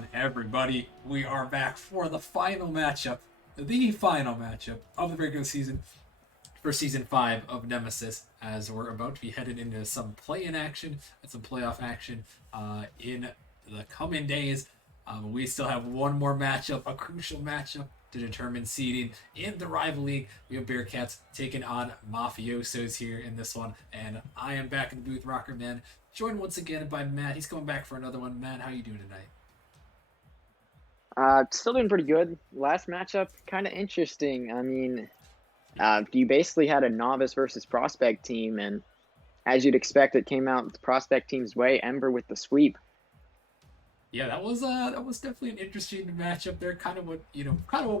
on, everybody? We are back for the final matchup of the regular season for Season 5 of Nemesis, as we're about to be headed into some play-in action and some playoff action in the coming days. We still have one more matchup, a crucial matchup to determine seeding in the rival league. We have Bearcats taking on Mafiosos here in this one, and I am back in the booth, Rocker Man, joined once again by Matt. He's coming back for another one. Matt, how you doing tonight? Still doing pretty good. Last matchup, kind of interesting. I mean, you basically had a novice versus prospect team, and as you'd expect, it came out the prospect team's way. Ember with the sweep. Yeah, that was definitely an interesting matchup there. Kind of what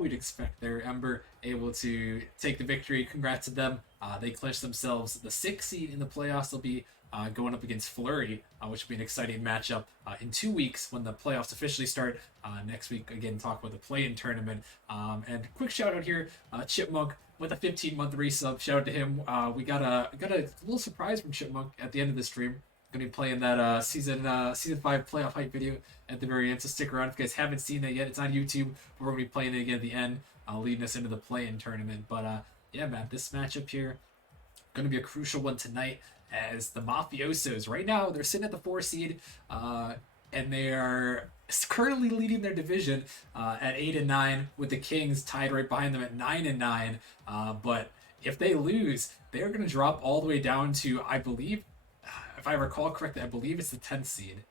we'd expect there. Ember able to take the victory. Congrats to them. They clinched themselves the 6th seed in the playoffs. They'll be going up against Flurry, which will be an exciting matchup in 2 weeks when the playoffs officially start. Next week, again, talk about the play-in tournament. And quick shout out here, Chipmunk with a 15-month resub. Shout out to him. We got a little surprise from Chipmunk at the end of the stream. Gonna be playing that season 5 playoff hype video at the very end. So stick around if you guys haven't seen that yet. It's on YouTube. But we're gonna be playing it again at the end, leading us into the play-in tournament. But yeah, man, this matchup here gonna be a crucial one tonight. As the Mafiosos right now they're sitting at the 4 seed, and they are currently leading their division at 8-9, with the Kings tied right behind them at 9-9. But if they lose, they're gonna drop all the way down to, I believe, if I recall correctly, I believe it's the 10th seed.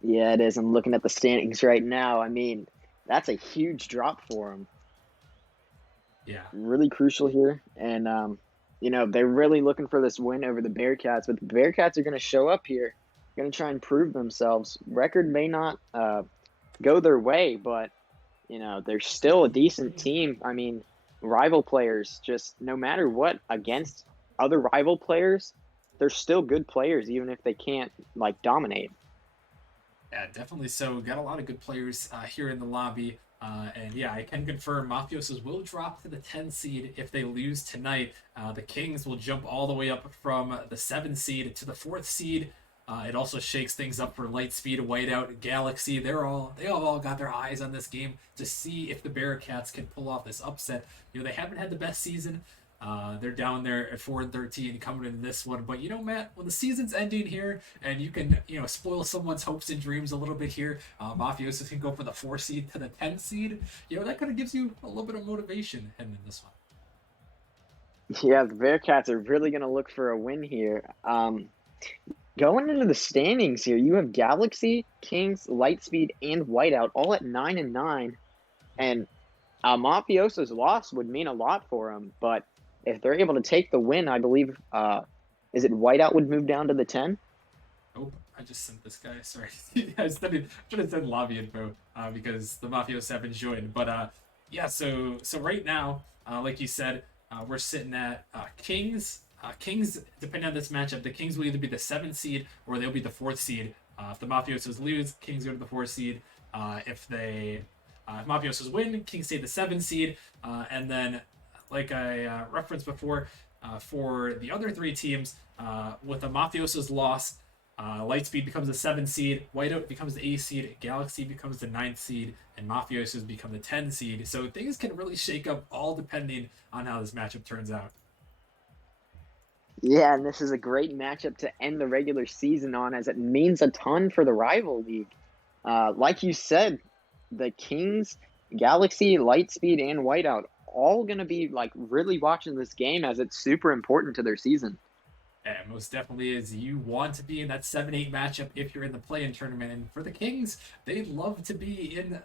Yeah, it is. I'm looking at the standings right now. I mean, that's a huge drop for them. Yeah. Really crucial here, and they're really looking for this win over the Bearcats. But the Bearcats are going to show up here, going to try and prove themselves. Record may not go their way, but they're still a decent team. I mean, rival players, just no matter what, against other rival players, they're still good players, even if they can't dominate. Yeah, definitely so. Got a lot of good players here in the lobby. And yeah, I can confirm Mafiosos will drop to the 10 seed if they lose tonight. The Kings will jump all the way up from the 7 seed to the 4th seed. It also shakes things up for Lightspeed, Whiteout, Galaxy. They all got their eyes on this game to see if the Bearcats can pull off this upset. They haven't had the best season. They're down there at 4-13 coming into this one. But Matt, when the season's ending here and you can, spoil someone's hopes and dreams a little bit here, Mafiosos can go from the 4 seed to the 10 seed. That kind of gives you a little bit of motivation heading in this one. Yeah, the Bearcats are really going to look for a win here. Going into the standings here, you have Galaxy, Kings, Lightspeed, and Whiteout all at 9-9. And Mafioso's loss would mean a lot for them, but if they're able to take the win, I believe, is it Whiteout would move down to the 10? Oh, I just sent this guy. Sorry. I should have said lobby info because the Mafiosos haven't joined. But yeah, so right now, like you said, we're sitting at Kings. Kings, depending on this matchup, the Kings will either be the 7th seed or they'll be the 4th seed. If the Mafiosos lose, Kings go to the 4th seed. If Mafiosos win, Kings stay the 7th seed. And then, like I referenced before, for the other 3 teams, with the Mafiosos loss, Lightspeed becomes the 7th seed, Whiteout becomes the 8th seed, Galaxy becomes the 9th seed, and Mafiosos become the 10th seed. So things can really shake up, all depending on how this matchup turns out. Yeah, and this is a great matchup to end the regular season on, as it means a ton for the rival league. Like you said, the Kings, Galaxy, Lightspeed, and Whiteout all going to be really watching this game, as it's super important to their season. Yeah, most definitely is. You want to be in that 7-8 matchup if you're in the play-in tournament. And for the Kings, they'd love to be in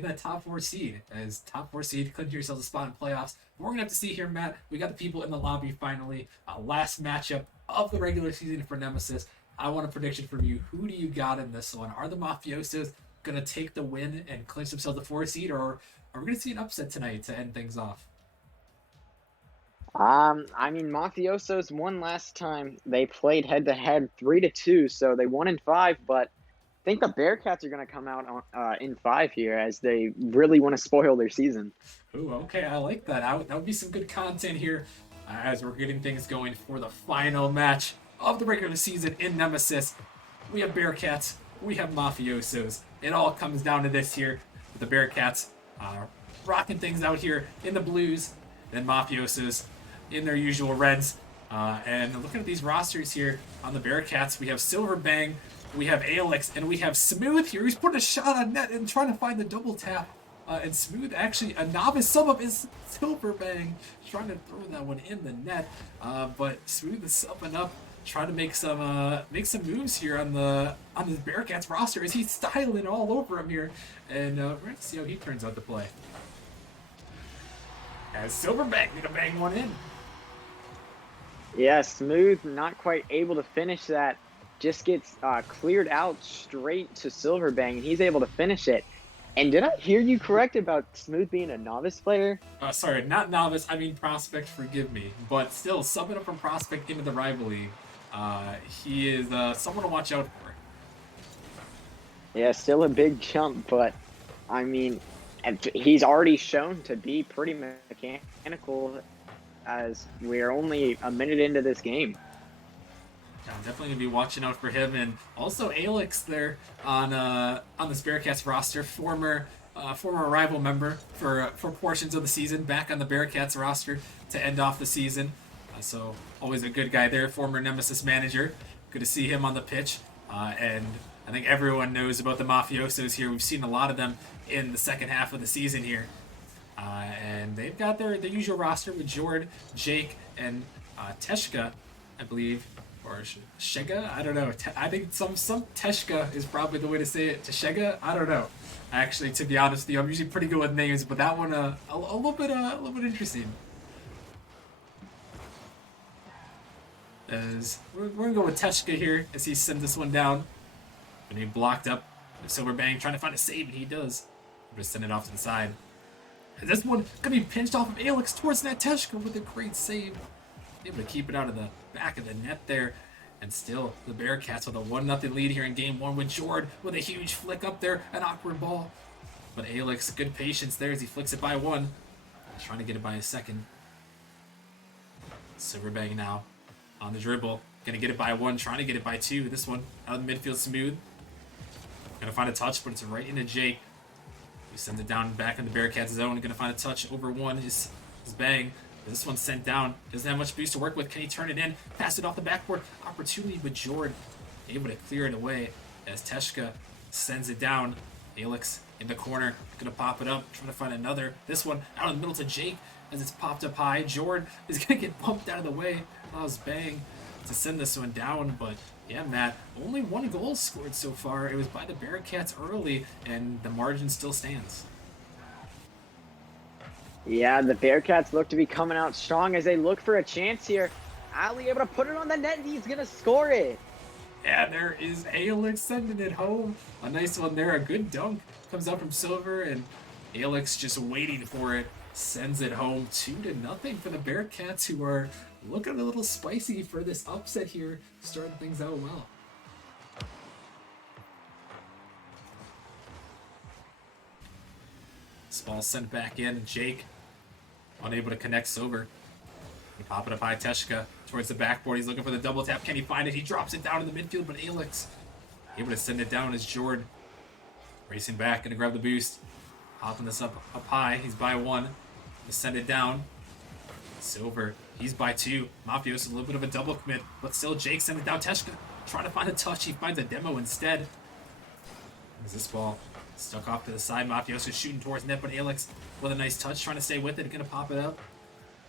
that top 4 seed. As top 4 seed, clinch yourselves a spot in playoffs. We're going to have to see here, Matt. We got the people in the lobby finally. Last matchup of the regular season for Nemesis. I want a prediction from you. Who do you got in this one? Are the Mafiosos going to take the win and clinch themselves the 4 seed? Or are we going to see an upset tonight to end things off? I mean, Mafiosos won last time. They played head-to-head 3-2, so they won in 5, but I think the Bearcats are going to come out in 5 here, as they really want to spoil their season. Ooh, okay, I like that. That would be some good content here as we're getting things going for the final match of the regular season in Nemesis. We have Bearcats, we have Mafiosos, it all comes down to this here with the Bearcats rocking things out here in the blues, then Mafiosos in their usual reds. And looking at these rosters here on the Bearcats, we have Silver Bang, we have Alex, and we have Smooth here. He's putting a shot on net and trying to find the double tap. And Smooth, actually, a novice sub up is Silver Bang, trying to throw that one in the net. But Smooth is subbing up, trying to make some moves here on the Bearcats roster as he's styling all over him here. And we're going to see how he turns out to play. As Silver Bang gonna bang one in. Yeah, Smooth not quite able to finish that. Just gets cleared out straight to Silverbang, and he's able to finish it. And did I hear you correct about Smooth being a novice player? Sorry, not novice. I mean prospect. Forgive me, but still subbing up from prospect into the rival league. He is someone to watch out for. Yeah, still a big jump, but I mean, he's already shown to be pretty mechanical. As we're only a minute into this game. I'm definitely gonna be watching out for him, and also Alex there on this Bearcats roster, former rival member for portions of the season, back on the Bearcats roster to end off the season. So always a good guy there, former Nemesis manager. Good to see him on the pitch, and I think everyone knows about the Mafiosos here. We've seen a lot of them in the second half of the season here. And they've got their usual roster with Jord, Jake, and Teshka, I believe, or Shega. I don't know. I think some Teshka is probably the way to say it. Teshega. I don't know. Actually, to be honest with you, I'm usually pretty good with names, but that one a little bit interesting. As we're gonna go with Teshka here as he sends this one down, and he blocked up. Silver Bang trying to find a save, and he does. Just send it off to the side. And this one gonna be pinched off of Alex towards Nateshka with a great save. Able to keep it out of the back of the net there. And still, the Bearcats with a 1-0 lead here in game one with Jord with a huge flick up there, an awkward ball. But Alex, good patience there as he flicks it by one. Trying to get it by a second. Silverbang now on the dribble. Gonna get it by one, trying to get it by two. This one out of the midfield, Smooth. Gonna find a touch, but it's right into Jake. He sends it down back in the Bearcats zone. Gonna find a touch over one. Is Bang. This one's sent down. Doesn't have much boost to work with. Can he turn it in? Pass it off the backboard. Opportunity with Jord. Able to clear it away as Teshka sends it down. Alex in the corner. Gonna pop it up. Trying to find another. This one out in the middle to Jake as it's popped up high. Jord is gonna get bumped out of the way. Allows Bang to send this one down, but yeah, Matt, only one goal scored so far. It was by the Bearcats early, and the margin still stands. Yeah, the Bearcats look to be coming out strong as they look for a chance here. Ali able to put it on the net, and he's going to score it. Yeah, there is Alex sending it home. A nice one there, a good dunk. Comes out from Silver, and Alex just waiting for it. Sends it home 2-0 for the Bearcats, who are looking a little spicy for this upset here, starting things out well. This ball sent back in. Jake unable to connect Silver. He pop it up high. Teshka towards the backboard. He's looking for the double tap. Can he find it? He drops it down in the midfield, but Alex able to send it down as Jord racing back, gonna grab the boost. Popping this up high. He's by one. Gonna send it down. Silver, he's by two. Mafiosos, a little bit of a double commit, but still Jake sends it down. Teshka trying to find a touch. He finds a demo instead. As this ball stuck off to the side. Mafiosos shooting towards net, but Alex with a nice touch, trying to stay with it. Gonna pop it up.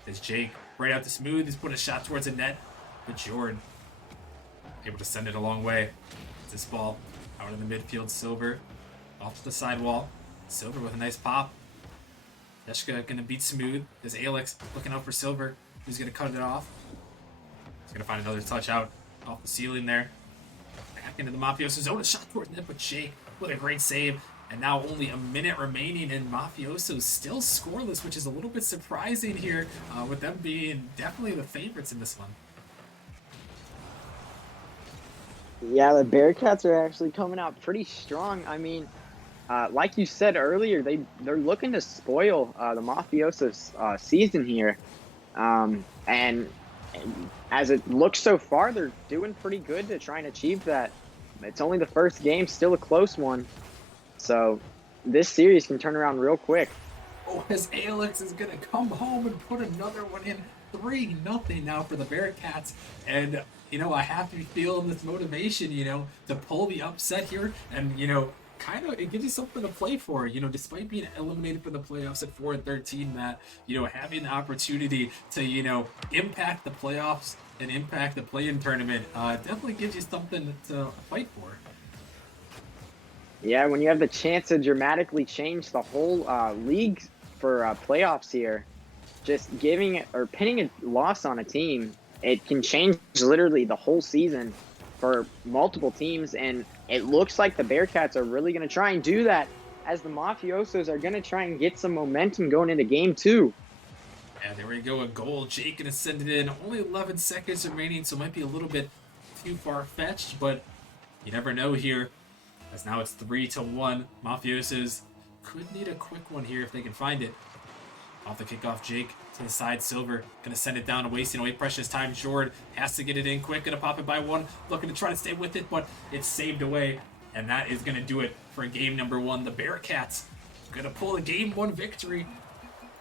There's Jake right out to Smooth. He's putting a shot towards the net, but Jordan able to send it a long way. This ball out in the midfield. Silver off to the sidewall. Silver with a nice pop. Teshka gonna beat Smooth. There's Alex looking out for Silver, who's gonna cut it off. He's gonna find another touch out off the ceiling there. Back into the Mafioso zone. A shot towards net, but Jake with a great save. And now only a minute remaining, and Mafiosos still scoreless, which is a little bit surprising here, with them being definitely the favorites in this one. Yeah, the Bearcats are actually coming out pretty strong. I mean, like you said earlier, they're looking to spoil the Mafiosos season here, and as it looks so far, they're doing pretty good to try and achieve that. It's only the first game, still a close one. So this series can turn around real quick. Oh, as Alex is going to come home and put another one in. 3-0 now for the Bearcats. And, I have to be feeling this motivation, to pull the upset here. And, kind of it gives you something to play for, despite being eliminated from the playoffs at 4-13, Matt, having the opportunity to, impact the playoffs and impact the play-in tournament definitely gives you something to fight for. Yeah, when you have the chance to dramatically change the whole league for playoffs here, just giving it or pinning a loss on a team, it can change literally the whole season for multiple teams. And it looks like the Bearcats are really going to try and do that, as the Mafiosos are going to try and get some momentum going into game 2. And there we go, a goal. Jake gonna send it in. Only 11 seconds remaining, so it might be a little bit too far-fetched, but you never know here. As now it's 3-1. Mafiosos could need a quick one here if they can find it. Off the kickoff, Jake to the side. Silver gonna send it down, wasting away precious time. Jord has to get it in quick, gonna pop it by one, looking to try to stay with it, but it's saved away, and that is gonna do it for game number 1. The Bearcats gonna pull a game 1 victory,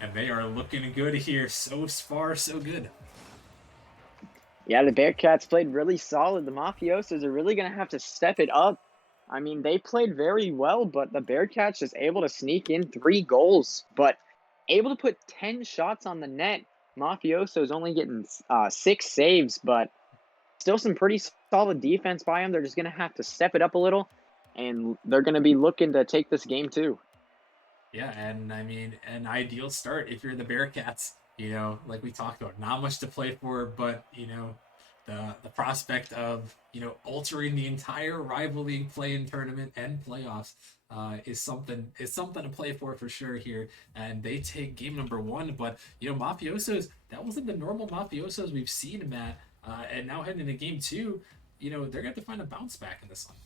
and they are looking good here. So far, so good. Yeah, the Bearcats played really solid. The Mafiosos are really going to have to step it up. I mean, they played very well, but the Bearcats just able to sneak in 3 goals, but able to put 10 shots on the net. Mafiosos only getting 6 saves, but still some pretty solid defense by them. They're just going to have to step it up a little, and they're going to be looking to take this game too. Yeah, and I mean, an ideal start if you're the Bearcats. Like we talked about, not much to play for, but the prospect of altering the entire rival league play-in tournament and playoffs is something to play for sure here. And they take game number 1, but Mafiosos, that wasn't the normal Mafiosos we've seen, Matt. And now heading into game 2, they're gonna have to find a bounce back in this one.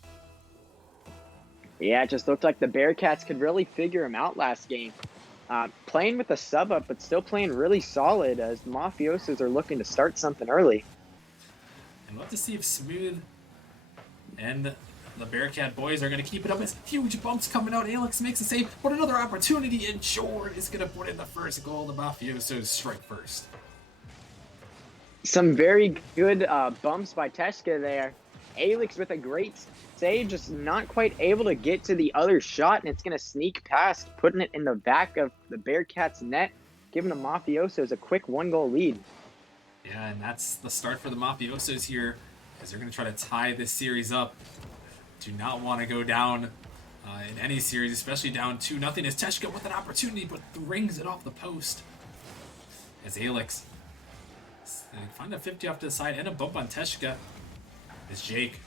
Yeah, it just looked like the Bearcats could really figure him out last game. Playing with a sub up, but still playing really solid, as the Mafiosos are looking to start something early. And we'll have to see if Smooth and the Bearcat boys are going to keep it up. As huge bumps coming out. Alex makes a save, but another opportunity, and Jord is going to put in the first goal. The Mafiosos strike first. Some very good bumps by Teshka there. Alex with a great save, just not quite able to get to the other shot, and it's going to sneak past, putting it in the back of the Bearcats' net, giving the Mafiosos a quick 1-goal lead. Yeah, and that's the start for the Mafiosos here, as they're going to try to tie this series up. Do not want to go down in any series, especially down 2-0, as Teshka with an opportunity, but rings it off the post. As Alex find a 50 off to the side and a bump on Teshka. As Jake,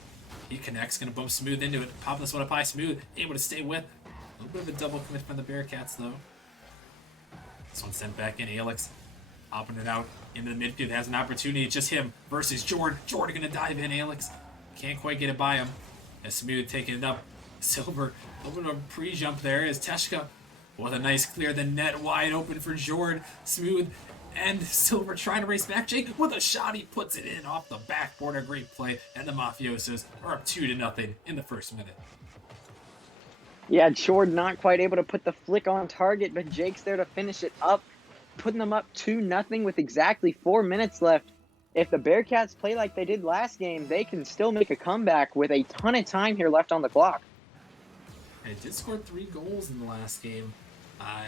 he connects, going to bump Smooth into it. Pop this one up high. Smooth able to stay with. A little bit of a double commit from the Bearcats, though. This one sent back in. Alex popping it out into the midfield. Has an opportunity. Just him versus Jord. Jord going to dive in. Alex can't quite get it by him. As Smooth taking it up. Silver, a little bit of a pre-jump there as Teshka with a nice clear. The net wide open for Jord. Smooth and Silver trying to race back. Jake with a shot. He puts it in off the backboard. A great play. And the Mafiosos are up 2-0 in the first minute. Yeah, Jord not quite able to put the flick on target, but Jake's there to finish it up, putting them up 2-0 with exactly 4 minutes left. If the Bearcats play like they did last game, they can still make a comeback with a ton of time here left on the clock. They did score 3 goals in the last game.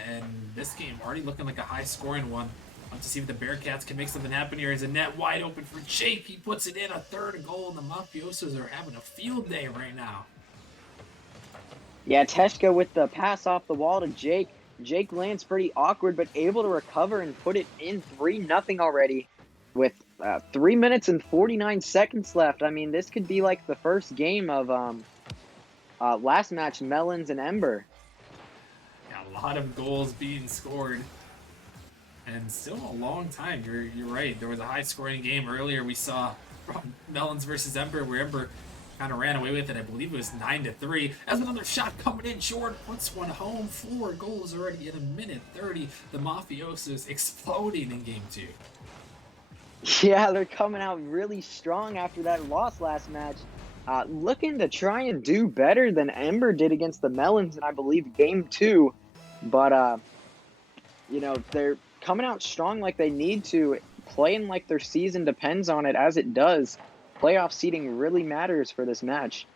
And this game already looking like a high-scoring one. I'll have to see if the Bearcats can make something happen here. As a net wide open for Jake. He puts it in, a 3rd goal, and the Mafiosos are having a field day right now. Yeah, Teshka with the pass off the wall to Jake. Jake lands pretty awkward, but able to recover and put it in 3-0 already with 3 minutes and 49 seconds left. I mean, this could be like the first game of last match, Melons and Ember. Yeah, a lot of goals being scored. And still a long time. You're right. There was a high-scoring game earlier we saw from Melons versus Ember, where Ember kind of ran away with it. I believe it was 9-3. As another shot coming in, Jord puts one home. 4 goals already in 1:30. The Mafiosos exploding in game 2. Yeah, they're coming out really strong after that loss last match. looking to try and do better than Ember did against the Melons in, I believe, game 2. But, they're coming out strong like they need to, playing like their season depends on it, as it does. Playoff seeding really matters for this match.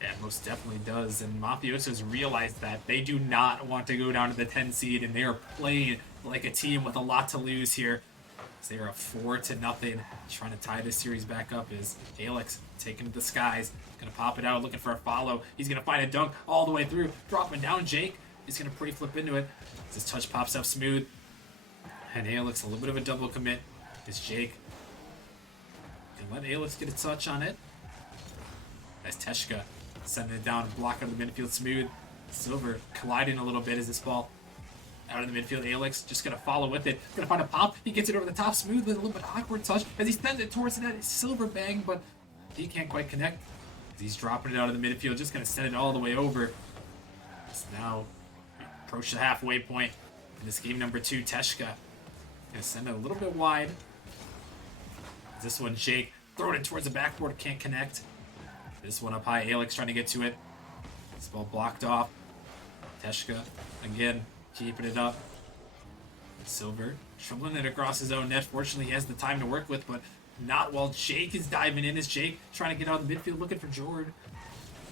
Yeah, most definitely does. And Mafiosos realize that they do not want to go down to the 10 seed, and they are playing like a team with a lot to lose here. So they are up 4-0. Trying to tie this series back up is Alex taking to the skies. Gonna pop it out, looking for a follow. He's gonna find a dunk all the way through. Dropping down Jake. He's gonna pretty flip into it. His touch pops up smooth. And Alex, a little bit of a double commit. Is Jake. Can let Alex get a touch on it. That's Teshka. Sending it down, block out of the midfield smooth. Silver colliding a little bit as this ball out of the midfield. Alex just gonna follow with it. Gonna find a pop. He gets it over the top smooth with a little bit awkward touch as he sends it towards the net. Silver bang, but he can't quite connect. As he's dropping it out of the midfield, just gonna send it all the way over. So now approach the halfway point in this game number 2. Teshka gonna send it a little bit wide. This one, Jake throwing it towards the backboard, can't connect. This one up high, Alex trying to get to it. This ball blocked off. Teshka, again, keeping it up. Silver, dribbling it across his own net. Fortunately, he has the time to work with, but not while Jake is diving in. As Jake trying to get out of the midfield, looking for Jord.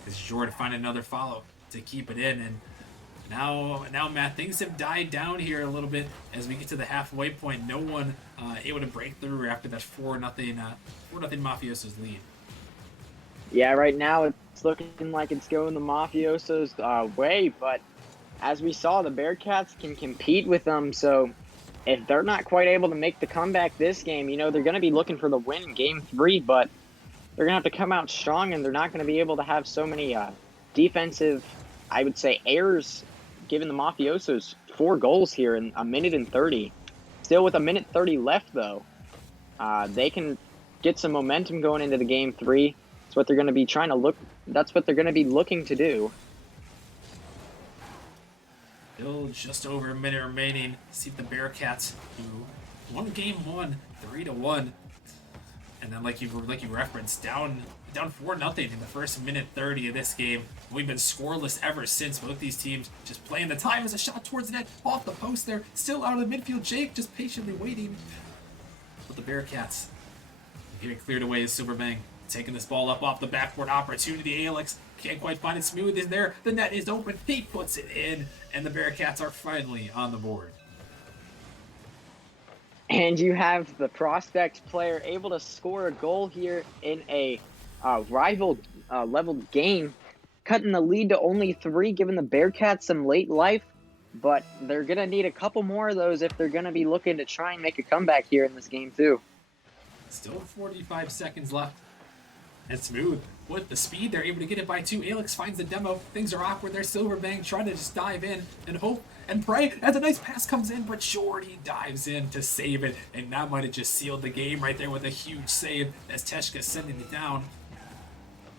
As Jord to find another follow to keep it in. And now, Matt, things have died down here a little bit as we get to the halfway point. No one able to break through after that 4-0 Mafiosos lead. Yeah, right now it's looking like it's going the Mafiosos' way, but as we saw, the Bearcats can compete with them, so if they're not quite able to make the comeback this game, they're going to be looking for the win in Game 3, but they're going to have to come out strong, and they're not going to be able to have so many defensive, I would say, errors, giving the Mafiosos 4 goals here in a minute and 30. Still with a minute 30 left, though, they can get some momentum going into the Game 3. That's what they're going to be that's what they're going to be looking to do. Still just over a minute remaining. See if the Bearcats, who won game 1, 3-1, and then like you referenced, down 4-0 in the first minute 30 of this game. We've been scoreless ever since. Both these teams just playing the time as a shot towards the net, off the post there, still out of the midfield. Jake just patiently waiting. But the Bearcats getting cleared away as Silverbang taking this ball up off the backboard. Opportunity. Alex can't quite find it. Smooth is there. The net is open. He puts it in, and the Bearcats are finally on the board. And you have the prospect player able to score a goal here in a rival leveled game, cutting the lead to only 3, giving the Bearcats some late life. But they're going to need a couple more of those if they're going to be looking to try and make a comeback here in this game, too. Still 45 seconds left. And Smooth, with the speed, they're able to get it by 2. Alex finds the demo. Things are awkward there. Silverbang trying to just dive in and hope and pray as a nice pass comes in, but Jordy dives in to save it. And that might have just sealed the game right there with a huge save as Teshka sending it down.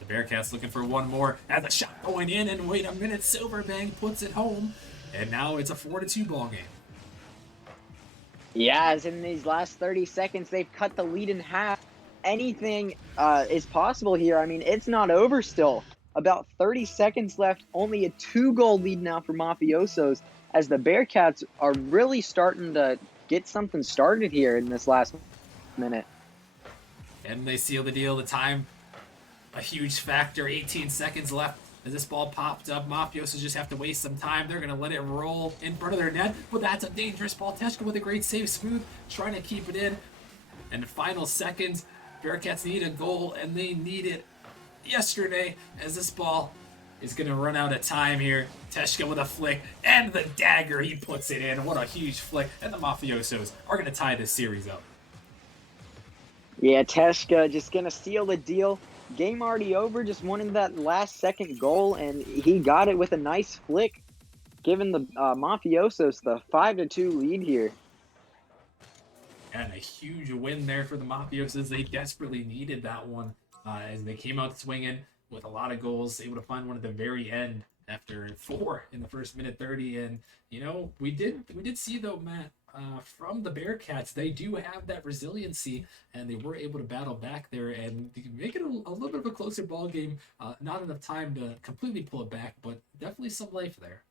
The Bearcats looking for one more as a shot going in, and wait a minute, Silverbang puts it home. And now it's a 4-2 ball game. Yeah, as in these last 30 seconds, they've cut the lead in half. Anything is possible here. I mean, it's not over still. About 30 seconds left, only a 2-goal lead now for Mafiosos, as the Bearcats are really starting to get something started here in this last minute. And they seal the deal. The time, a huge factor. 18 seconds left as this ball popped up. Mafiosos just have to waste some time. They're going to let it roll in front of their net, but that's a dangerous ball. Teshka with a great save. Smooth trying to keep it in. And the final seconds, Bearcats need a goal, and they need it yesterday as this ball is going to run out of time here. Teshka with a flick, and the dagger, he puts it in. What a huge flick. And the Mafiosos are going to tie this series up. Yeah, Teshka just going to seal the deal. Game already over, just wanted that last second goal, and he got it with a nice flick, giving the Mafiosos the 5-2 lead here. And a huge win there for the Mafiosos. They desperately needed that one as they came out swinging with a lot of goals, able to find one at the very end after 4 in the first minute 30. And we did see though, Matt, from the Bearcats, they do have that resiliency, and they were able to battle back there and make it a little bit of a closer ball game. Not enough time to completely pull it back, but definitely some life there.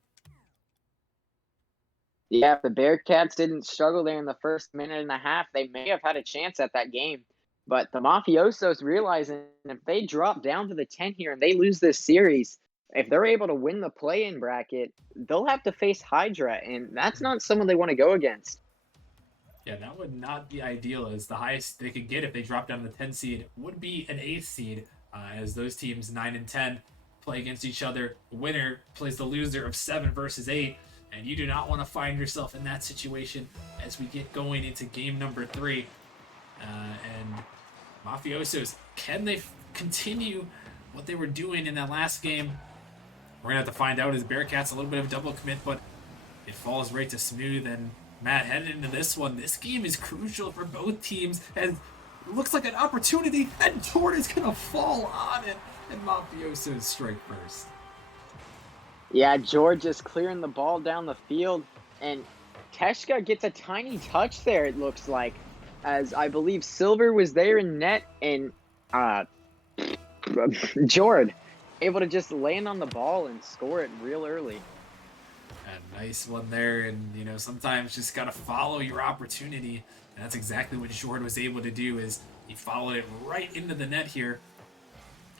Yeah, if the Bearcats didn't struggle there in the first minute and a half, they may have had a chance at that game. But the Mafiosos realizing if they drop down to the 10 here and they lose this series, if they're able to win the play-in bracket, they'll have to face Hydra, and that's not someone they want to go against. Yeah, that would not be ideal, as the highest they could get if they drop down to the 10 seed would be an 8th seed, as those teams 9 and 10 play against each other. The winner plays the loser of 7 versus 8, and you do not want to find yourself in that situation as we get going into game number 3. And Mafiosos, can they continue what they were doing in that last game? We're going to have to find out, as Bearcats a little bit of a double commit, but it falls right to Smooth. And Matt, headed into this one, this game is crucial for both teams, and it looks like an opportunity, and Jordan's going to fall on it, and Mafiosos strike first. Yeah, George is clearing the ball down the field, and Teshka gets a tiny touch there, it looks like, as I believe Silver was there in net, and Jord able to just land on the ball and score it real early. A nice one there, and sometimes just gotta follow your opportunity, and that's exactly what Jordan was able to do. Is he followed it right into the net here,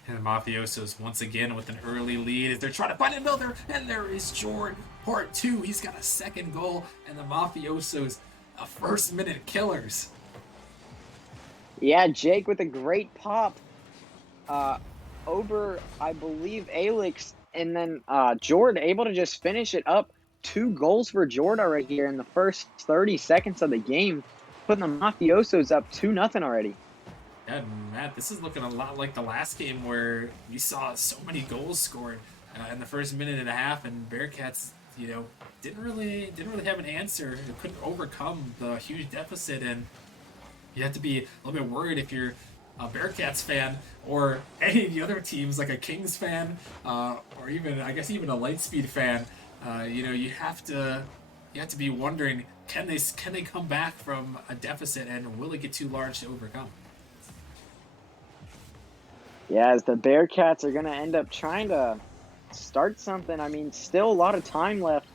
and the Mafiosos once again with an early lead as they're trying to find another, and there is Jordan, part 2. He's got a second goal, and the Mafiosos, a first-minute killers. Yeah, Jake with a great pop over, I believe, Alex, and then Jord able to just finish it up. 2 goals for Jord right here in the first 30 seconds of the game, putting the Mafiosos up 2-0 already. Yeah, Matt, this is looking a lot like the last game where we saw so many goals scored in the first minute and a half, and Bearcats, didn't really have an answer. They couldn't overcome the huge deficit, and you have to be a little bit worried if you're a Bearcats fan or any of the other teams, like a Kings fan, or even a Lightspeed fan. You have to be wondering, can they come back from a deficit, and will it get too large to overcome? Yeah, as the Bearcats are going to end up trying to start something. I mean, still a lot of time left,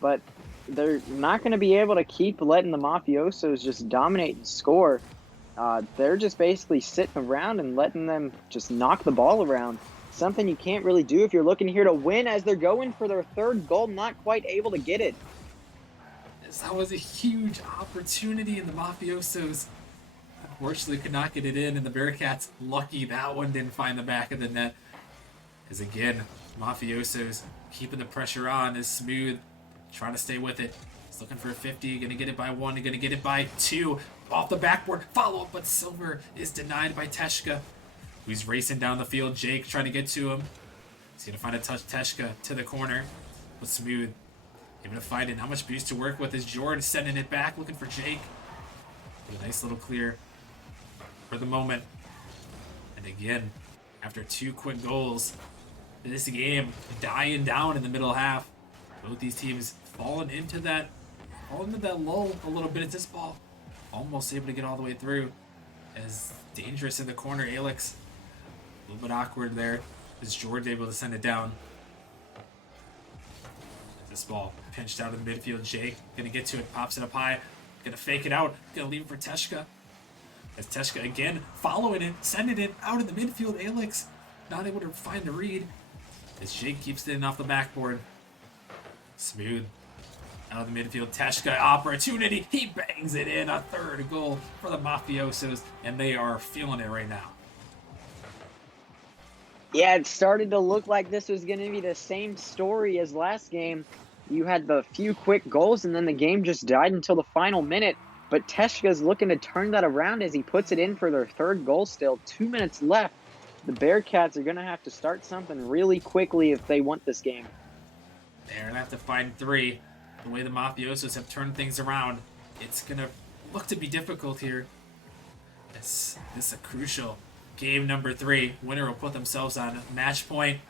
but they're not going to be able to keep letting the Mafiosos just dominate and score. They're just basically sitting around and letting them just knock the ball around. Something you can't really do if you're looking here to win, as they're going for their 3rd goal, not quite able to get it. That was a huge opportunity, and the Mafiosos unfortunately could not get it in, and the Bearcats, lucky that one didn't find the back of the net. As again, Mafiosos keeping the pressure on, is Smooth trying to stay with it. He's looking for a 50, gonna get it by 1, gonna get it by 2. Off the backboard, follow up, but Silver is denied by Teshka, who's racing down the field. Jake trying to get to him. He's gonna find a touch. Teshka to the corner, but Smooth able to find it. Not much boost to work with, as Jordan sending it back, looking for Jake. With a nice little clear for the moment. And again, after 2 quick goals, this game dying down in the middle half. Both these teams falling into that lull a little bit as this ball almost able to get all the way through. As dangerous in the corner, Alex a little bit awkward there, as Jordan's able to send it down. This ball pinched out of the midfield. Jake gonna get to it, pops it up high, gonna fake it out, gonna leave it for Teshka. As Teshka again following it, sending it out of the midfield. Alex not able to find the read, as Jake keeps it in off the backboard. Smooth out of the midfield. Teshka, opportunity. He bangs it in. A 3rd goal for the Mafiosos, and they are feeling it right now. Yeah, it started to look like this was going to be the same story as last game. You had the few quick goals, and then the game just died until the final minute. But Teshka's looking to turn that around as he puts it in for their 3rd goal still. 2 minutes left. The Bearcats are going to have to start something really quickly if they want this game. They're going to have to find 3. The way the Mafiosos have turned things around, it's going to look to be difficult here. This is a crucial game number 3. Winner will put themselves on match point.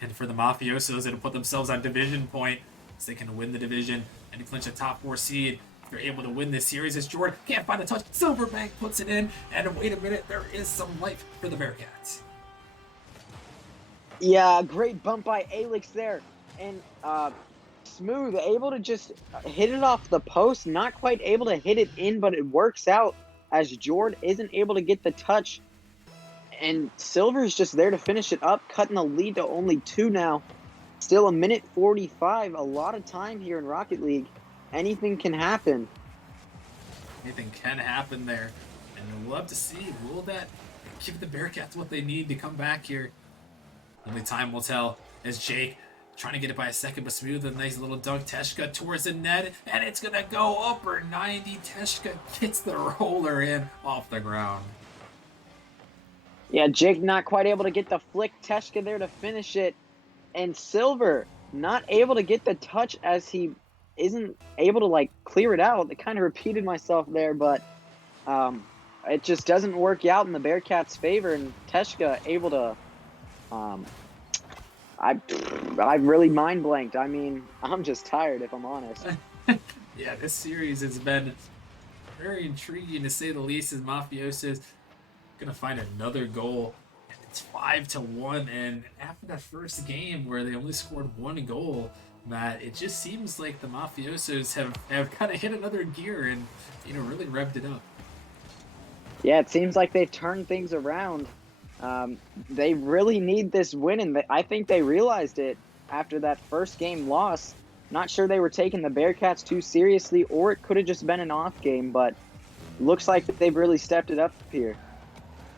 And for the Mafiosos, it'll put themselves on division point so they can win the division and clinch a top 4 seed. If they're able to win this series, as Jordan can't find a touch, Silverbank puts it in, and wait a minute, there is some life for the Bearcats. Yeah, great bump by Alex there. And Smooth able to just hit it off the post, not quite able to hit it in, but it works out as Jordan isn't able to get the touch. And Silver's just there to finish it up, cutting the lead to only 2 now. Still a minute 45, a lot of time here in Rocket League. Anything can happen. Anything can happen there. And we'll have to see. Will that give the Bearcats what they need to come back here? Only time will tell as Jake trying to get it by a second, but Smooth with a nice little dunk. Teshka towards the net, and it's going to go upper 90. Teshka gets the roller in off the ground. Yeah, Jake not quite able to get the flick. Teshka there to finish it. And Silver not able to get the touch as he isn't able to, like, clear it out. I kind of repeated myself there, but it just doesn't work out in the Bearcats' favor. And Teshka able to I really mind blanked. I mean, I'm just tired if I'm honest. Yeah, this series has been very intriguing to say the least. As Mafiosos gonna find another goal, and it's 5-1. And after that first game where they only scored 1 goal, Matt, it just seems like the Mafiosos have kind of hit another gear and really revved it up. Yeah, it seems like they've turned things around. They really need this win, and I think they realized it after that first game loss. Not sure they were taking the Bearcats too seriously, or it could have just been an off game, but looks like they've really stepped it up here.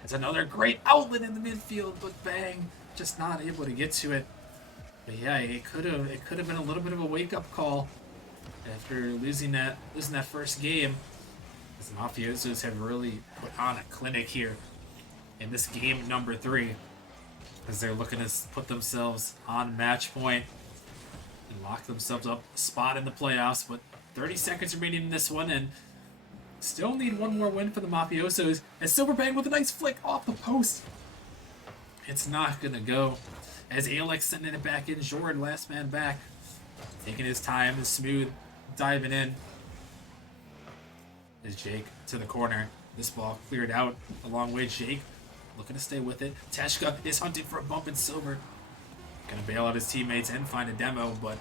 It's another great outlet in the midfield, but bang, just not able to get to it. But yeah, it could have been a little bit of a wake up call after losing that first game. The Mafiosos have really put on a clinic here in this game number 3, as they're looking to put themselves on match point and lock themselves up a spot in the playoffs. But 30 seconds remaining in this one, and still need one more win for the Mafiosos. As Silverbank with a nice flick off the post. It's not gonna go. As Alex sending it back in, Jordan last man back, taking his time and Smooth diving in. As Jake to the corner, this ball cleared out a long way. Jake looking to stay with it. Teshka is hunting for a bump in Silver. Gonna bail out his teammates and find a demo, but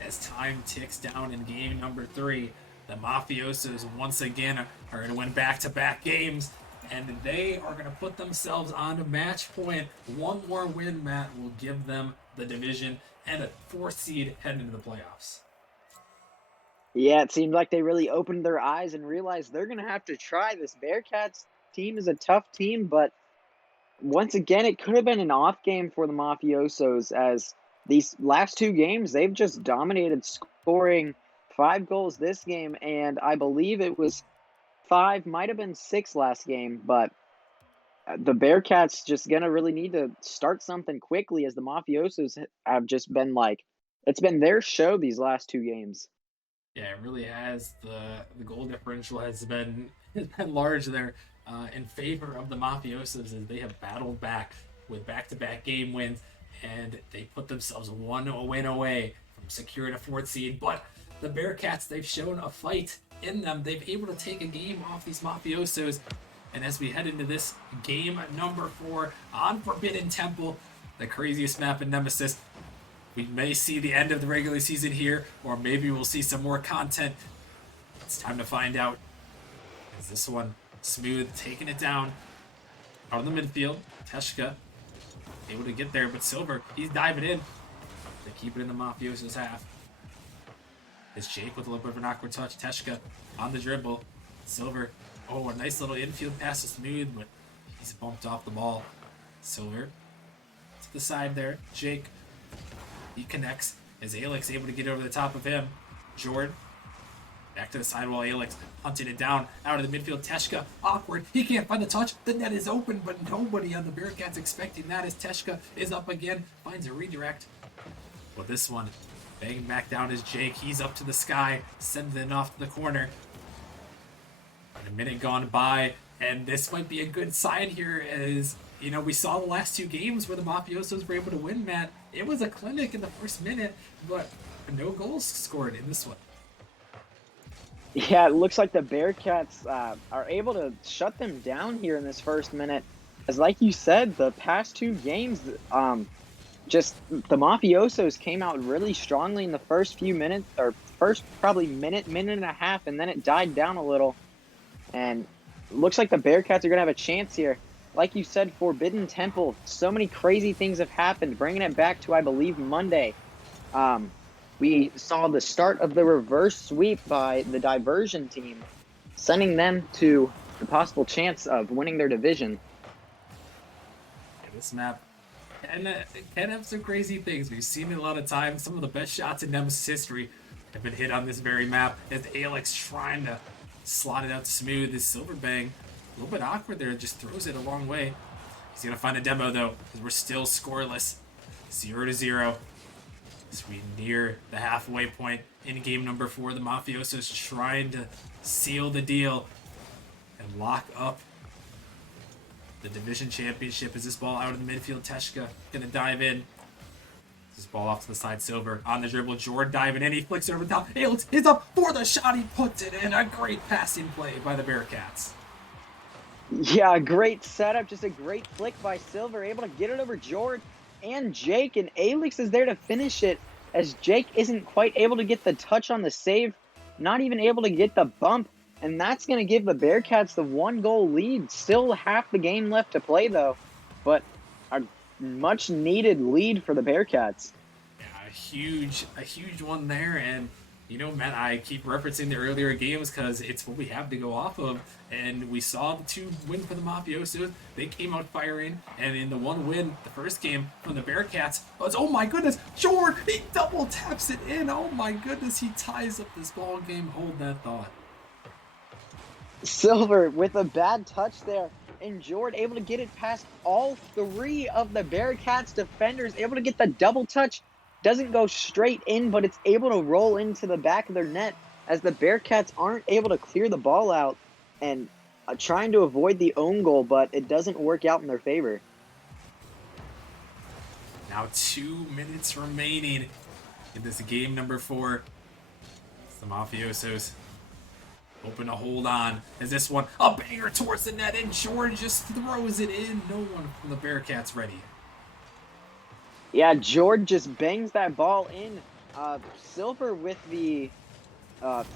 as time ticks down in game number 3, the Mafiosos once again are going to win back-to-back games, and they are going to put themselves on a match point. One more win, Matt, will give them the division and a 4th seed heading into the playoffs. Yeah, it seemed like they really opened their eyes and realized they're going to have to try. This Bearcats team is a tough team, but once again, it could have been an off game for the Mafiosos, as these last 2 games, they've just dominated, scoring 5 goals this game, and I believe it was 5, might have been 6 last game, but the Bearcats just going to really need to start something quickly, as the Mafiosos have just been like, it's been their show these last 2 games. Yeah, it really has. The goal differential has been large there in favor of the Mafiosos, as they have battled back with back-to-back game wins, and they put themselves 1 win away from securing a 4th seed. But the Bearcats, they've shown a fight in them. They've been able to take a game off these Mafiosos. And as we head into this game number 4 on Forbidden Temple, the craziest map in Nemesis, we may see the end of the regular season here, or maybe we'll see some more content. It's time to find out. Is this one Smooth taking it down out of the midfield? Teshka able to get there, but Silver, he's diving in. They keep it in the Mafiosos' half. It's Jake with a little bit of an awkward touch. Teshka on the dribble. Silver, oh, a nice little infield pass to Smooth, but he's bumped off the ball. Silver to the side there. Jake, he connects. Is Alex able to get over the top of him? Jordan back to the sidewall. Alex hunting it down out of the midfield. Teshka awkward. He can't find the touch. The net is open, but nobody on the Bearcats expecting that, as Teshka is up again. Finds a redirect. Well, this one banging back down is Jake. He's up to the sky, sending it off to the corner. And a minute gone by, and this might be a good sign here, as we saw the last 2 games where the Mafiosos were able to win, Matt. it was a clinic in the first minute, but no goals scored in this one. Yeah, it looks like the Bearcats are able to shut them down here in this first minute. As like you said, the past two games, just the Mafiosos came out really strongly in the first few minutes, or first probably minute and a half, and then it died down a little. And looks like the Bearcats are going to have a chance here. Like you said, Forbidden Temple, so many crazy things have happened, bringing it back to, I believe, Monday. We saw the start of the reverse sweep by the Diversion team, sending them to the possible chance of winning their division. This map can have some crazy things. We've seen it a lot of times. Some of the best shots in Nemesis history have been hit on this very map. As Alex trying to slot it out to Smooth, this Silver Bang, a little bit awkward there, just throws it a long way. He's gonna find a demo though, because we're still scoreless, 0-0. As we near the halfway point in game number 4, the Mafiosos trying to seal the deal and lock up the division championship. Is this ball out in the midfield? Teshka gonna dive in. This ball off to the side. Silver on the dribble. Jordan diving in. He flicks it over the top. Alex is up for the shot. He puts it in. A great passing play by the Bearcats. Yeah, great setup. Just a great flick by Silver. Able to get it over Jordan and Jake. And Alex is there to finish it, as Jake isn't quite able to get the touch on the save. Not even able to get the bump. And that's going to give the Bearcats the 1-goal lead. Still half the game left to play, though. But a much-needed lead for the Bearcats. Yeah, a huge one there. And, you know, Matt, I keep referencing the earlier games because it's what we have to go off of. And we saw the 2 win for the Mafiosos. They came out firing. And in the 1 win, the first game from the Bearcats, was, oh my goodness, Jordan, he double taps it in. Oh my goodness, he ties up this ball game. Hold that thought. Silver with a bad touch there, and Jordan able to get it past all 3 of the Bearcats defenders, able to get the double touch. Doesn't go straight in, but it's able to roll into the back of their net, as the Bearcats aren't able to clear the ball out, and trying to avoid the own goal, but it doesn't work out in their favor. Now 2 minutes remaining in this game number 4. It's the Mafiosos hoping to hold on. As this one, a banger towards the net, and George just throws it in. No one from the Bearcats ready. Yeah, George just bangs that ball in. Silver with the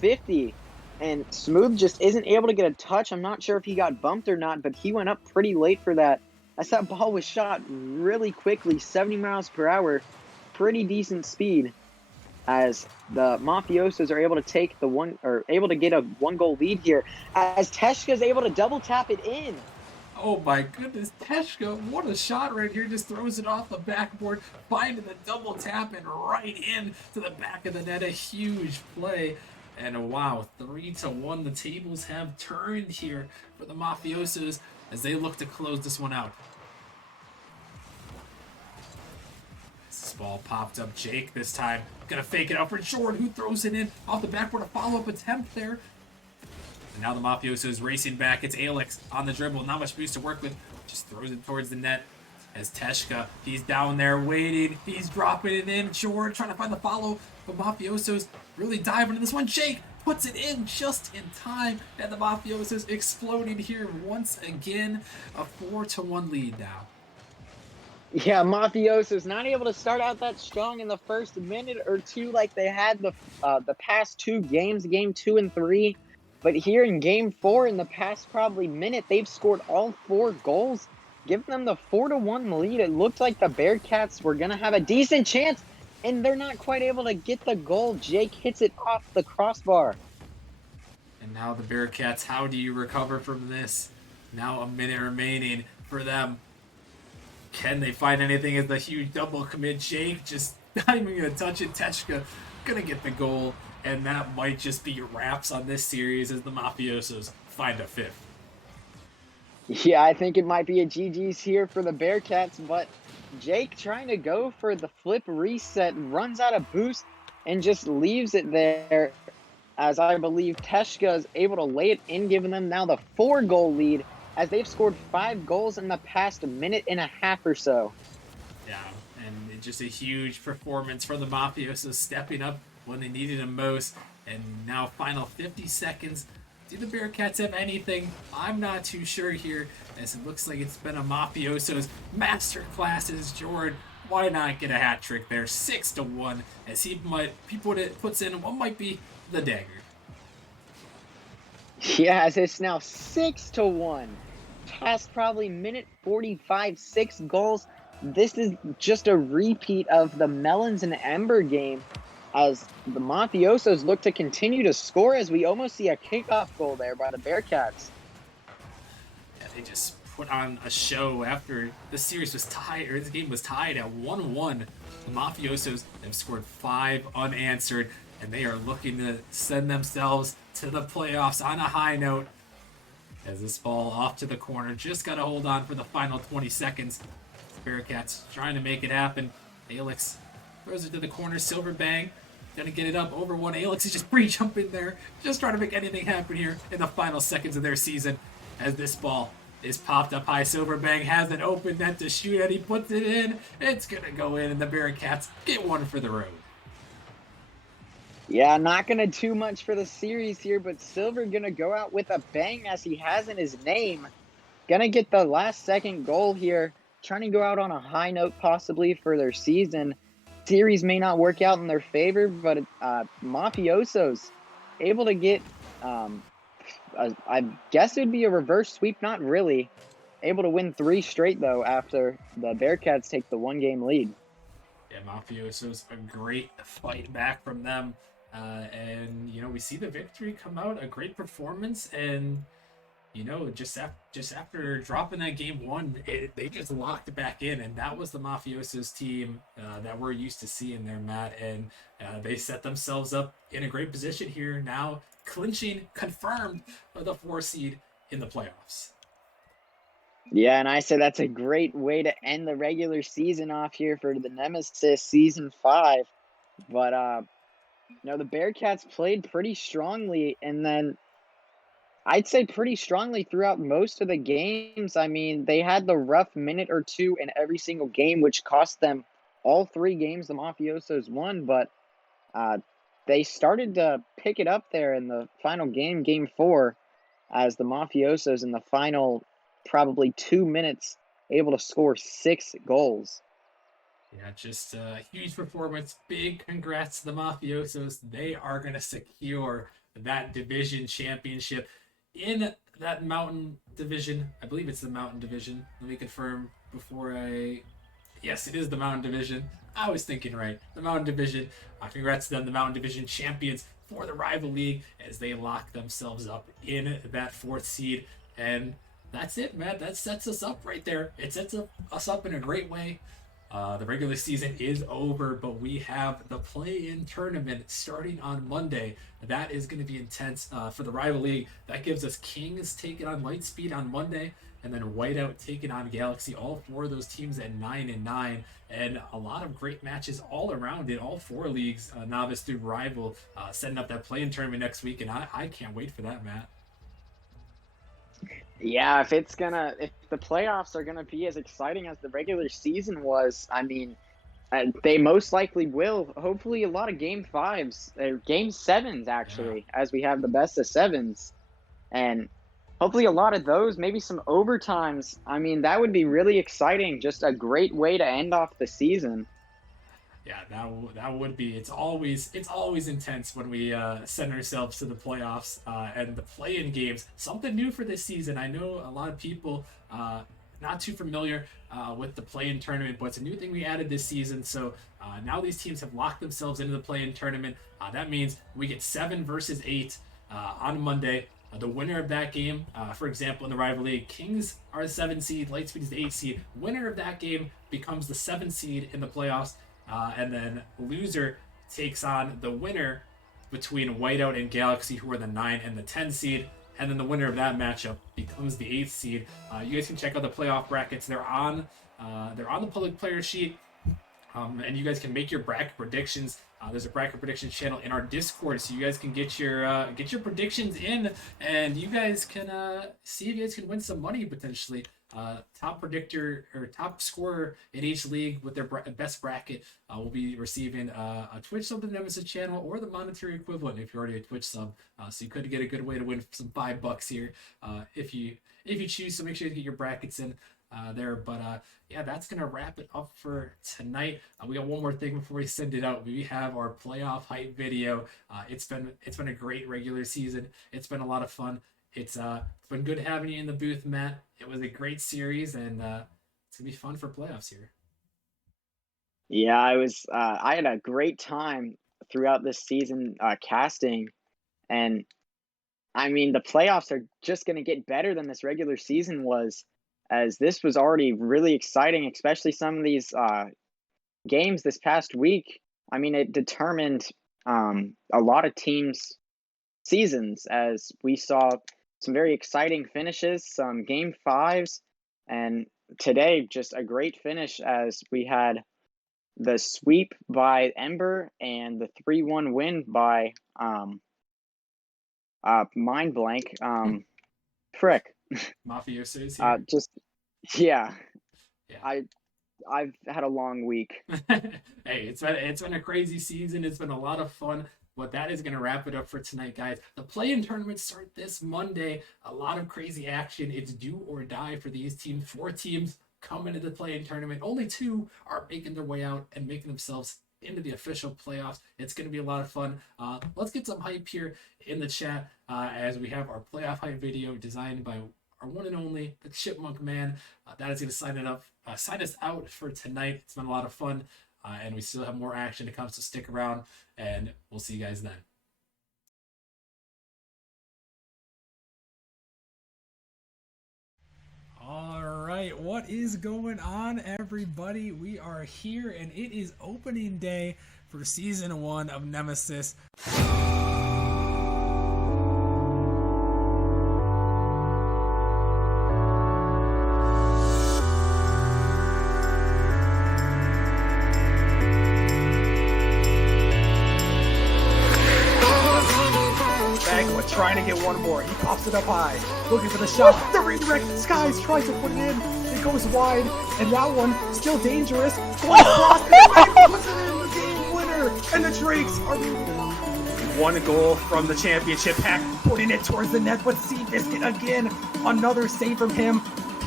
50, and Smooth just isn't able to get a touch. I'm not sure if he got bumped or not, but he went up pretty late for that. As that ball was shot really quickly, 70 miles per hour, pretty decent speed. As the Mafiosos are able to take able to get a 1-goal lead here, as Teshka is able to double tap it in. Oh my goodness, Teshka, what a shot right here. Just throws it off the backboard, finding the double tap and right in to the back of the net. A huge play. And wow, 3-1. The tables have turned here for the Mafiosos as they look to close this one out. This ball popped up. Jake this time gonna fake it out for Jordan, who throws it in off the backboard. A follow-up attempt there. And now the Mafiosos racing back. It's Alex on the dribble. Not much boost to work with. Just throws it towards the net. As Teshka, he's down there waiting. He's dropping it in. Jordan trying to find the follow. But Mafiosos really diving into this one. Jake puts it in just in time. And the Mafiosos exploding here once again. A 4-1 lead now. Yeah, Mafiosos not able to start out that strong in the first minute or 2 like they had the past 2 games, game 2 and 3. But here in game 4, in the past probably minute, they've scored all 4 goals, giving them the 4-1 lead. It looked like the Bearcats were going to have a decent chance, and they're not quite able to get the goal. Jake hits it off the crossbar. And now the Bearcats, how do you recover from this? Now a minute remaining for them. Can they find anything as the huge double commit? Jake just not even going to touch it. Teshka going to get the goal. And that might just be wraps on this series as the Mafiosos find a 5th. Yeah, I think it might be a GG's here for the Bearcats, but Jake trying to go for the flip reset, runs out of boost, and just leaves it there, as I believe Teshka is able to lay it in, giving them now the 4-goal lead, as they've scored 5 goals in the past minute and a half or so. Yeah, and just a huge performance from the Mafiosos, stepping up when they needed him most. And now, final 50 seconds. Do the Bearcats have anything? I'm not too sure here, as it looks like it's been a Mafiosos masterclass. Jordan, why not get a hat trick there? 6-1, as he puts in what might be the dagger. Yeah, as it's now 6-1. Past probably minute 45, 6 goals. This is just a repeat of the Melons and Ember game, as the Mafiosos look to continue to score, as we almost see a kickoff goal there by the Bearcats. Yeah, they just put on a show after the series was tied, or this game was tied at 1-1. The Mafiosos have scored 5 unanswered, and they are looking to send themselves to the playoffs on a high note. As this ball off to the corner, just got to hold on for the final 20 seconds. Bearcats trying to make it happen. Alex throws it to the corner. Silverbang gonna get it up over one. Alex is just pre-jumping there, just trying to make anything happen here in the final seconds of their season. As this ball is popped up high, Silverbang has an open net to shoot at. He puts it in. It's gonna go in, and the Bearcats get one for the road. Yeah, not gonna do much for the series here, but Silver gonna go out with a bang, as he has in his name. Gonna get the last second goal here, trying to go out on a high note possibly for their season. Series may not work out in their favor, but Mafiosos able to get, I guess it would be a reverse sweep, not really. Able to win 3 straight, though, after the Bearcats take the 1-game lead. Yeah, Mafiosos, a great fight back from them. And, we see the victory come out, a great performance. And, just after dropping that game 1, they just locked it back in. And that was the Mafiosos team that we're used to seeing there, Matt. And they set themselves up in a great position here, now clinching, confirmed, the 4 seed in the playoffs. Yeah, and I said that's a great way to end the regular season off here for the Nemesis Season 5. But, the Bearcats played pretty strongly, and then I'd say pretty strongly throughout most of the games. I mean, they had the rough minute or two in every single game, which cost them all 3 games the Mafiosos won, but they started to pick it up there in the final game, Game 4, as the Mafiosos in the final probably 2 minutes able to score 6 goals. Yeah, just a huge performance. Big congrats to the Mafiosos. They are going to secure that division championship in that Mountain Division. I believe it's the Mountain Division. Let me confirm before I. Yes, it is the Mountain Division. I was thinking right. The Mountain Division. Congrats to them, the Mountain Division champions for the rival league, as they lock themselves up in that 4th seed. And that's it, man. That sets us up right there. It sets us up in a great way. The regular season is over, but we have the play-in tournament starting on Monday. That is going to be intense for the rival league. That gives us Kings taking on Lightspeed on Monday, and then Whiteout taking on Galaxy. All 4 of those teams at 9-9, and a lot of great matches all around in all 4 leagues, novice through rival, setting up that play-in tournament next week, and I can't wait for that, Matt. Yeah, if the playoffs are gonna be as exciting as the regular season was, I mean, they most likely will. Hopefully, a lot of Game 5s, or Game 7s actually, as we have the best of 7s, and hopefully a lot of those, maybe some overtimes. I mean, that would be really exciting. Just a great way to end off the season. Yeah, that would be. It's always intense when we send ourselves to the playoffs and the play-in games. Something new for this season. I know a lot of people not too familiar with the play-in tournament, but it's a new thing we added this season. So now these teams have locked themselves into the play-in tournament. That means we get 7 versus 8 on Monday. The winner of that game, for example, in the rival league, Kings are the 7 seed, Lightspeed is the 8 seed. Winner of that game becomes the 7 seed in the playoffs. And then loser takes on the winner between Whiteout and Galaxy, who are the 9 and the 10 seed. And then the winner of that matchup becomes the 8th seed. You guys can check out the playoff brackets. They're on the public player sheet. And you guys can make your bracket predictions. There's a bracket predictions channel in our Discord, so you guys can get your predictions in, and you guys can see if you guys can win some money potentially top predictor or top scorer in each league with their best bracket will be receiving a Twitch sub to the Nemesis channel or the monetary equivalent if you're already a Twitch sub. So you could get a good way to win some $5 here if you choose. So make sure you get your brackets in there. But yeah, that's gonna wrap it up for tonight. We got one more thing before we send it out. We have our playoff hype video. It's been a great regular season. It's been a lot of fun. It's been good having you in the booth, Matt. It was a great series, and it's gonna be fun for playoffs here. Yeah, I had a great time throughout this season casting, and I mean the playoffs are just going to get better than this regular season was, as this was already really exciting, especially some of these games this past week. I mean, it determined a lot of teams' seasons, as we saw some very exciting finishes, some game fives, and today just a great finish as we had the sweep by Ember and the 3-1 win by mind blank frick Mafiosos here. just yeah. Yeah. I've had a long week. Hey, it's been a crazy season. It's been a lot of fun. But that is going to wrap it up for tonight, guys. The play-in tournaments start this Monday. A lot of crazy action. It's do or die for these teams. 4 teams come into the play-in tournament. Only 2 are making their way out and making themselves into the official playoffs. It's going to be a lot of fun. Let's get some hype here in the chat as we have our playoff hype video designed by our one and only, the Chipmunk Man. That is going to sign us out for tonight. It's been a lot of fun. And we still have more action to come, so stick around, and we'll see you guys then. All right, what is going on, everybody? We are here, and it is opening day for Season 1 of Nemesis. Trying to get one more. He pops it up high. Looking for the shot. The redirect. Skies tries to put it in. It goes wide. And that one still dangerous. One cross. And puts it in. The game winner. And the Drakes are one goal from the championship pack. Putting it towards the net. But Seabiscuit again. Another save from him.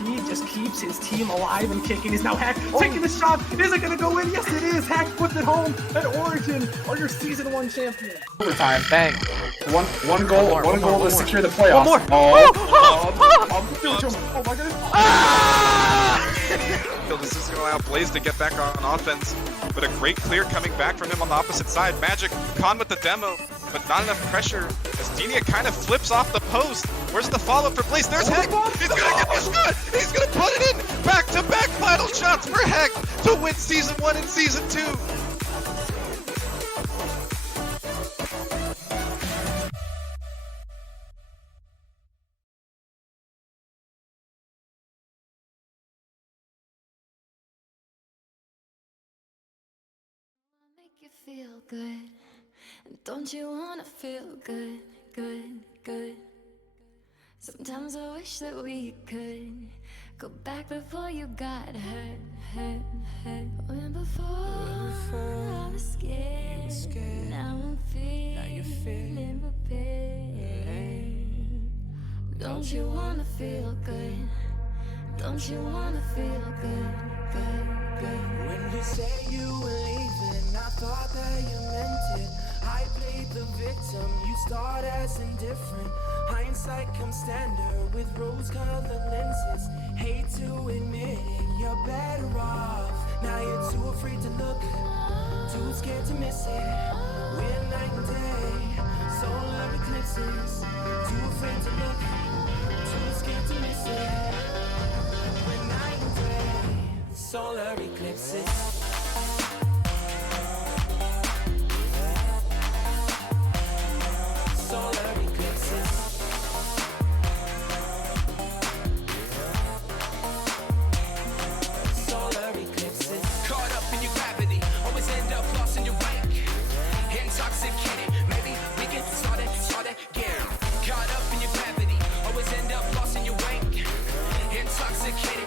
He just keeps his team alive and kicking. Is now Hack taking the shot. Is it going to go in? Yes, it is. Hack puts it home. And Origin are your Season 1 champions. Overtime. Bang. One goal to secure the playoffs. One more. Oh my goodness. This is going to allow Blaze to get back on offense, but a great clear coming back from him on the opposite side. Magic, Khan with the demo, but not enough pressure as Denia kind of flips off the post. Where's the follow for Blaze? There's Heck. He's going to get this good. He's going to put it in. Back-to-back final shots for Heck to win Season 1 and Season 2. You feel good, and don't you wanna feel good, good, good? Sometimes I wish that we could go back before you got hurt, hurt, hurt. When before I was scared, now I'm feeling prepared. Don't you wanna feel good? Don't you wanna feel good, good, good? When you say you were leaving, I thought that you meant it. I played the victim, you start as indifferent. Hindsight comes standard with rose-colored lenses. Hate to admit it, you're better off. Now you're too afraid to look, too scared to miss it. We're night and day, solar eclipses. Too afraid to look, too scared to miss it. We're night and day, solar eclipses. dedicated.